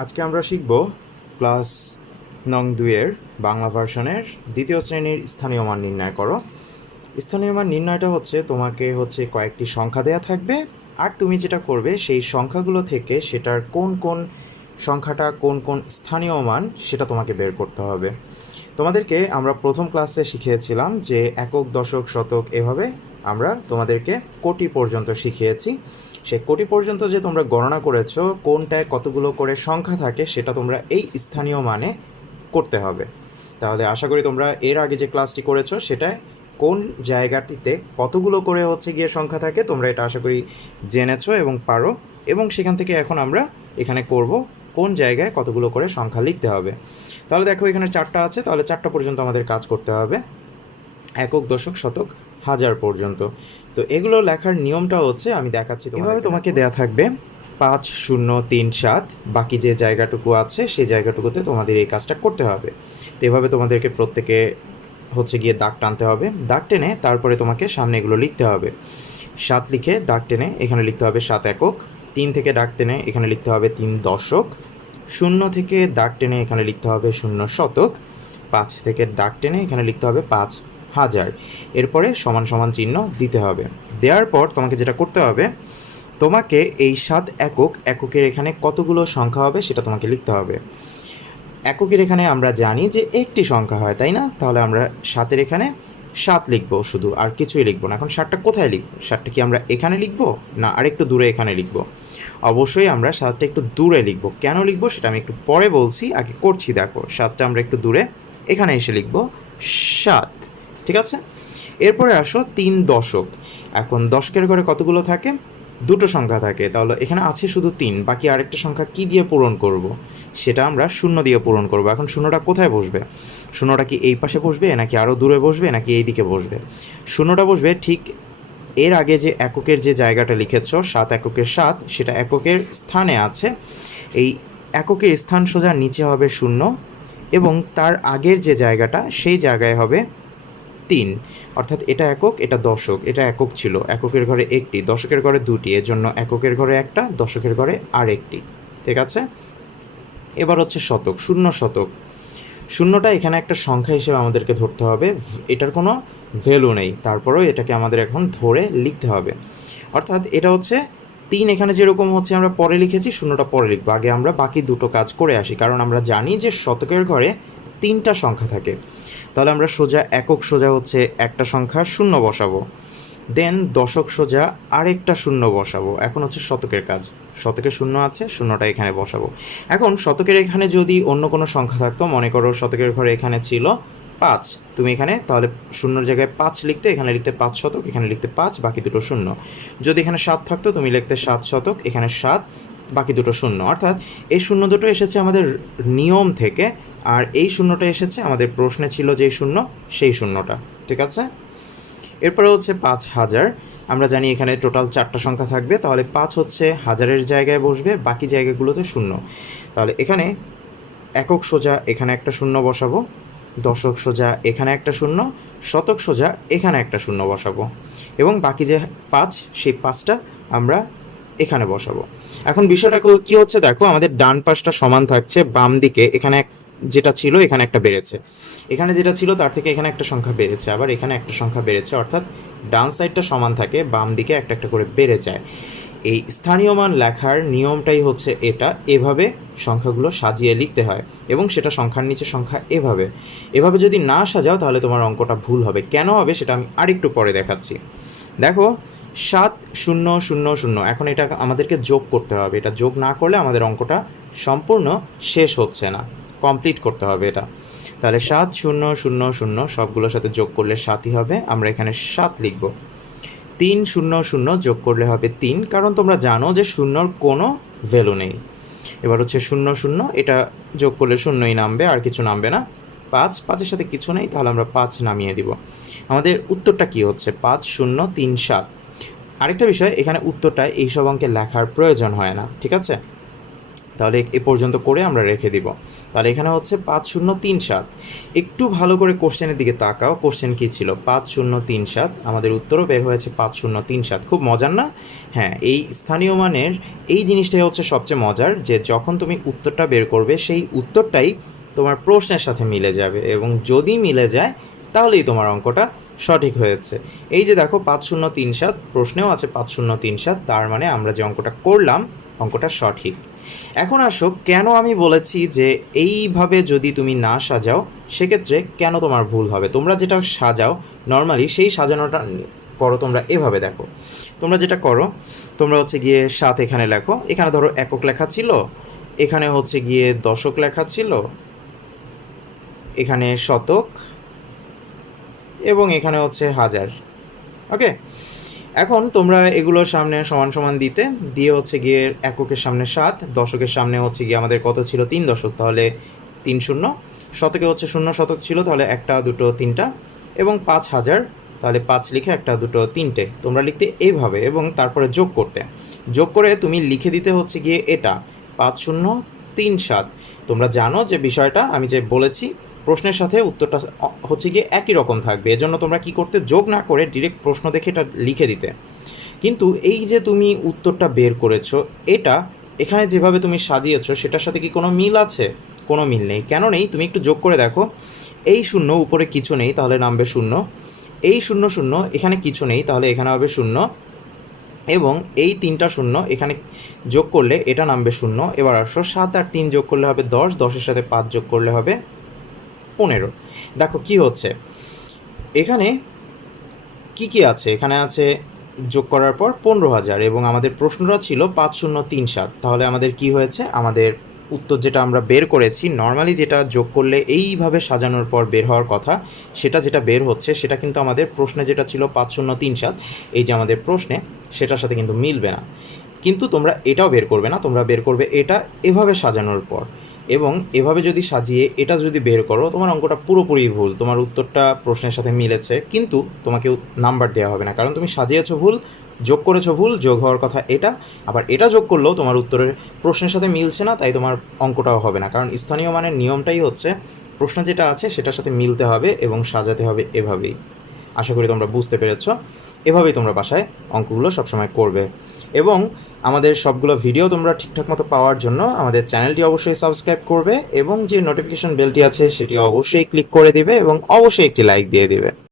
আজকে আমরা শিখব ক্লাস নং 2 এর বাংলা ভার্সনের দ্বিতীয় শ্রেণীর স্থানীয় মান নির্ণয় করো। স্থানীয় মান নির্ণয়টা হচ্ছে তোমাকে কয়েকটি সংখ্যা দেয়া থাকবে, আর তুমি যেটা করবে সেই সংখ্যাগুলো থেকে সেটার কোন কোন সংখ্যাটা কোন কোন স্থানীয় মান সেটা তোমাকে বের করতে হবে। তোমাদেরকে আমরা প্রথম ক্লাসে শিখিয়েছিলাম যে একক, দশক, শতক এভাবে আমরা তোমাদেরকে কোটি পর্যন্ত শিখিয়েছি। সেই কোটি পর্যন্ত যে তোমরা গণনা করেছো কোনটায় কতগুলো করে সংখ্যা থাকে সেটা তোমরা এই স্থানীয় মানে করতে হবে। তাহলে আশা করি তোমরা এর আগে যে ক্লাসটি করেছো সেটায় কোন জায়গাটিতে কতগুলো করে গিয়ে সংখ্যা থাকে তোমরা এটা আশা করি জেনেছো এবং পারো, এবং সেখান থেকে এখন আমরা এখানে করব কোন জায়গায় কতগুলো করে সংখ্যা লিখতে হবে। তাহলে দেখো এখানে 4টা আছে, তাহলে 4টা পর্যন্ত আমাদের কাজ করতে হবে, একক, দশক, শতক, হাজার পর্যন্ত। তো এগুলো লেখার নিয়মটা হচ্ছে আমি দেখাচ্ছি। এভাবে তোমাকে দেয়া থাকবে 5, 0, 3, 7, বাকি যে জায়গাটুকু আছে সেই জায়গাটুকুতে তোমাদের এই কাজটা করতে হবে। তো এভাবে তোমাদেরকে প্রত্যেকে গিয়ে দাগ টানতে হবে, দাগ টেনে তারপরে তোমাকে সামনে এগুলো লিখতে হবে। 7 লিখে দাগ টেনে এখানে লিখতে হবে 7 একক, 3 থেকে দাগ টেনে এখানে লিখতে হবে 3 দশক, 0 থেকে দাগ টেনে এখানে লিখতে হবে 0 শতক, 5 থেকে দাগ টেনে এখানে লিখতে হবে 5 হাজার। এরপরে সমান সমান চিহ্ন দিতে হবে। দেওয়ার পর তোমাকে যেটা করতে হবে, তোমাকে এই 7 একক, এককের এখানে কতগুলো সংখ্যা হবে সেটা তোমাকে লিখতে হবে। এককের এখানে আমরা জানি যে একটি সংখ্যা হয়, তাই না? তাহলে আমরা 7-এর এখানে 7 লিখবো শুধু, আর কিছুই লিখবো না। এখন 7টা কোথায় লিখবো? 7টা কি আমরা এখানে লিখবো না আরেকটু দূরে এখানে লিখবো? অবশ্যই আমরা 7টা একটু দূরে লিখবো। কেন লিখবো সেটা আমি একটু পরে বলছি, আগে করছি। দেখো 7টা আমরা একটু দূরে এখানে এসে লিখবো 7, ঠিক আছে? এরপরে আসো 3 দশক। এখন দশকের ঘরে কতগুলো থাকে? দুটো সংখ্যা থাকে, তাহলে এখানে আছে শুধু 3, বাকি আরেকটা সংখ্যা কি দিয়ে পূরণ করব? সেটা আমরা 0 দিয়ে পূরণ করব। এখন 0টা কোথায় বসবে? 0টা কি এই পাশে বসবে, নাকি আরও দূরে বসবে, নাকি এই দিকে বসবে? 0টা বসবে ঠিক এর আগে যে এককের যে জায়গাটা লিখেছ 7 এককের 7, সেটা এককের স্থানে আছে। এই এককের স্থান সোজা নিচে হবে 0, এবং তার আগের যে জায়গাটা সেই জায়গায় হবে 3, অর্থাৎ এটা একক, এটা দশক। এটা একক ছিল, এককের ঘরে একটি, দশকের ঘরে দুটি, এর জন্য এককের ঘরে একটা, দশকের ঘরে আর একটি, ঠিক আছে? এবার হচ্ছে শতক, 0 শতক। 0টা এখানে একটা সংখ্যা হিসেবে আমাদেরকে ধরতে হবে, এটার কোনো ভ্যালু নেই, তারপরেও এটাকে আমাদের এখন ধরে লিখতে হবে। অর্থাৎ এটা হচ্ছে 3 এখানে যেরকম আমরা পরে লিখেছি, 0টা পরে লিখবো। আগে আমরা বাকি দুটো কাজ করে আসি, কারণ আমরা জানি যে শতকের ঘরে 3টা সংখ্যা থাকে। তাহলে আমরা সোজা একক সোজা একটা সংখ্যা 0 বসাবো, দেন দশক সোজা আরেকটা 0 বসাবো। এখন শতকের কাজ, শতকে 0 আছে, 0টা এখানে বসাবো। এখন শতকের এখানে যদি অন্য কোনো সংখ্যা থাকতো, মনে করো শতকের ঘরে এখানে ছিল 5, তুমি এখানে তাহলে 0-র জায়গায় 5 লিখতে, এখানে লিখতে 5 শতক, এখানে লিখতে 5, বাকি দুটো 0। যদি এখানে 7 থাকতো তুমি লিখতে 7 শতক, এখানে 7, বাকি দুটো 0। অর্থাৎ এই 0 দুটো এসেছে আমাদের নিয়ম থেকে, আর এই 0টা এসেছে আমাদের প্রশ্নে ছিল যে 0, সেই 0টা, ঠিক আছে? এরপরে 5000। আমরা জানি এখানে টোটাল 4টা সংখ্যা থাকবে, তাহলে 5 হাজারের জায়গায় বসবে, বাকি জায়গাগুলোতে 0। তাহলে এখানে একক সোজা এখানে একটা 0 বসাবো, দশক সোজা এখানে একটা 0, শতক সোজা এখানে একটা 0 বসাবো, এবং বাকি যে 5 সেই 5টা আমরা এখানে বসাবো। এখন বিষয়টা কি হচ্ছে দেখো, আমাদের ডান পাশটা সমান থাকছে, বাম দিকে এখানে যেটা ছিল এখানে একটা বেড়েছে, এখানে যেটা ছিল তার থেকে এখানে একটা সংখ্যা বেড়েছে, আবার এখানে একটা সংখ্যা বেড়েছে, অর্থাৎ ডান সাইডটা সমান থাকে, বাম দিকে একটা একটা করে বেড়ে যায়। এই স্থানীয় মান লেখার নিয়মটাই এটা, এভাবে সংখ্যাগুলো সাজিয়ে লিখতে হয়, এবং সেটা সংখ্যার নিচে সংখ্যা এভাবে। এভাবে যদি না সাজাও তাহলে তোমার অঙ্কটা ভুল হবে। কেন হবে সেটা আমি আরেকটু পরে দেখাচ্ছি। দেখো 7, 0, 0, 0, এখন এটা আমাদেরকে যোগ করতে হবে। এটা যোগ না করলে আমাদের অঙ্কটা সম্পূর্ণ শেষ হচ্ছে না, কমপ্লিট করতে হবে এটা। তাহলে 7, 0, 0, 0 সবগুলোর সাথে যোগ করলে 7ই হবে, আমরা এখানে 7 লিখব। 3, 0, 0 যোগ করলে হবে 3, কারণ তোমরা জানো যে 0-র কোনো ভ্যালু নেই। এবার 0, 0, এটা যোগ করলে 0ই নামবে, আর কিছু নামবে না। 5, 5-এর সাথে কিছু নেই, তাহলে আমরা 5 নামিয়ে দিব। আমাদের উত্তরটা কি হচ্ছে? 5, 0, 3, 7। আরেকটা বিষয়, এখানে উত্তরটা এইসব অঙ্কে লেখার প্রয়োজন হয় না, ঠিক আছে? তাহলে এ পর্যন্ত করে আমরা রেখে দিব। তাহলে এখানে হচ্ছে 5037। একটু ভালো করে কোশ্চেনের দিকে তাকাও, কোশ্চেন কী ছিল? 5037, আমাদের উত্তরও বের হয়েছে 5037। খুব মজার না? হ্যাঁ, এই স্থানীয় মানের এই জিনিসটাই হচ্ছে সবচেয়ে মজার, যে যখন তুমি উত্তরটা বের করবে সেই উত্তরটাই তোমার প্রশ্নের সাথে মিলে যাবে, এবং যদি মিলে যায় তাহলেই তোমার অঙ্কটা সঠিক হয়েছে। এই যে দেখো 5037, প্রশ্নেও আছে 5037, তার মানে আমরা যে অঙ্কটা করলাম অঙ্কটা সঠিক। এখন আসো, কেন আমি বলেছি যে এইভাবে যদি তুমি না সাজাও সেক্ষেত্রে কেন তোমার ভুল হবে। তোমরা যেটা সাজাও নর্মালি সেই সাজানোটা করো তোমরা এভাবে। দেখো তোমরা যেটা করো, তোমরা হচ্ছে গিয়ে 7 এখানে লেখো, এখানে ধরো একক লেখা ছিল, এখানে হচ্ছে গিয়ে দশক লেখা ছিল, এখানে শতক, এবং এখানে হচ্ছে হাজার। ওকে, এখন তোমরা এগুলো সামনে সমান সমান দিয়ে হচ্ছে গিয়ে এককের সামনে 7, দশকের সামনে হচ্ছে গিয়ে আমাদের কত ছিল? 3 দশক, তাহলে 3 শূন্য, শতকে হচ্ছে 0 শতক ছিল, তাহলে 1 2 3টা, এবং 5000, তাহলে 5 লিখে 1 2 3টে তোমরা লিখতে এইভাবে, এবং তারপরে যোগ করে তুমি লিখে দিতে হচ্ছে গিয়ে এটা 5037। তোমরা জানো যে বিষয়টা আমি যে বলেছি, প্রশ্নের সাথে উত্তরটা হচ্ছে গিয়ে একই রকম থাকবে, এজন্য তোমরা কি করতে, যোগ না করে ডিরেক্ট প্রশ্ন দেখে এটা লিখে দিতে। কিন্তু এই যে তুমি উত্তরটা বের করেছো, এটা এখানে যেভাবে তুমি সাজিয়েছো সেটার সাথে কি কোনো মিল আছে? কোনো মিল নেই। কেন নেই? তুমি একটু যোগ করে দেখো। এই শূন্য উপরে কিছু নেই, তাহলে নামবে 0। এই 0 0 এখানে কিছু নেই, তাহলে এখানে হবে 0, এবং এই 3টা 0 এখানে যোগ করলে এটা নামবে 0। এবার আসো, 7 আর 3 যোগ করলে হবে 10, 10-এর সাথে 5 যোগ করলে হবে 15। দেখো কি হচ্ছে এখানে, কি আছে এখানে? আছে যোগ করার পর 15,000, এবং আমাদের প্রশ্নটা ছিল 5037। তাহলে আমাদের কি হয়েছে? আমাদের উত্তর যেটা আমরা বের করেছি নর্মালি, যেটা যোগ করলে এইভাবে সাজানোর পর বের হওয়ার কথা, সেটা যেটা বের হচ্ছে সেটা কিন্তু আমাদের প্রশ্নে যেটা ছিল 5037, এই যে আমাদের প্রশ্নে, সেটার সাথে কিন্তু মিলবে না। কিন্তু তোমরা এটাও বের করবে না, তোমরা বের করবে এটা এভাবে সাজানোর পর, এবং এভাবে যদি সাজিয়ে এটা যদি বের করো, তোমার অঙ্কটা পুরোপুরি ভুল। তোমার উত্তরটা প্রশ্নের সাথে মিলেছে, কিন্তু তোমাকে নাম্বার দেওয়া হবে না, কারণ তুমি সাজিয়েছো ভুল, যোগ করেছো ভুল, যোগ হওয়ার কথা এটা, আবার এটা যোগ করলেও তোমার উত্তরের প্রশ্নের সাথে মিলছে না, তাই তোমার অঙ্কটাও হবে না। কারণ স্থানীয় মানের নিয়মটাই হচ্ছে প্রশ্ন যেটা আছে সেটার সাথে মিলতে হবে এবং সাজাতে হবে এভাবেই। আশা করি তোমরা বুঝতে পেরেছ। এভাবেই তোমরা বাসায় অঙ্কগুলো সবসময় করবে, এবং আমাদের সবগুলো ভিডিও তোমরা ঠিকঠাক মতো পাওয়ার জন্য আমাদের চ্যানেলটি অবশ্যই সাবস্ক্রাইব করবে, এবং যে নোটিফিকেশন বেলটি আছে সেটি অবশ্যই ক্লিক করে দিবে, এবং অবশ্যই একটি লাইক দিয়ে দিবে।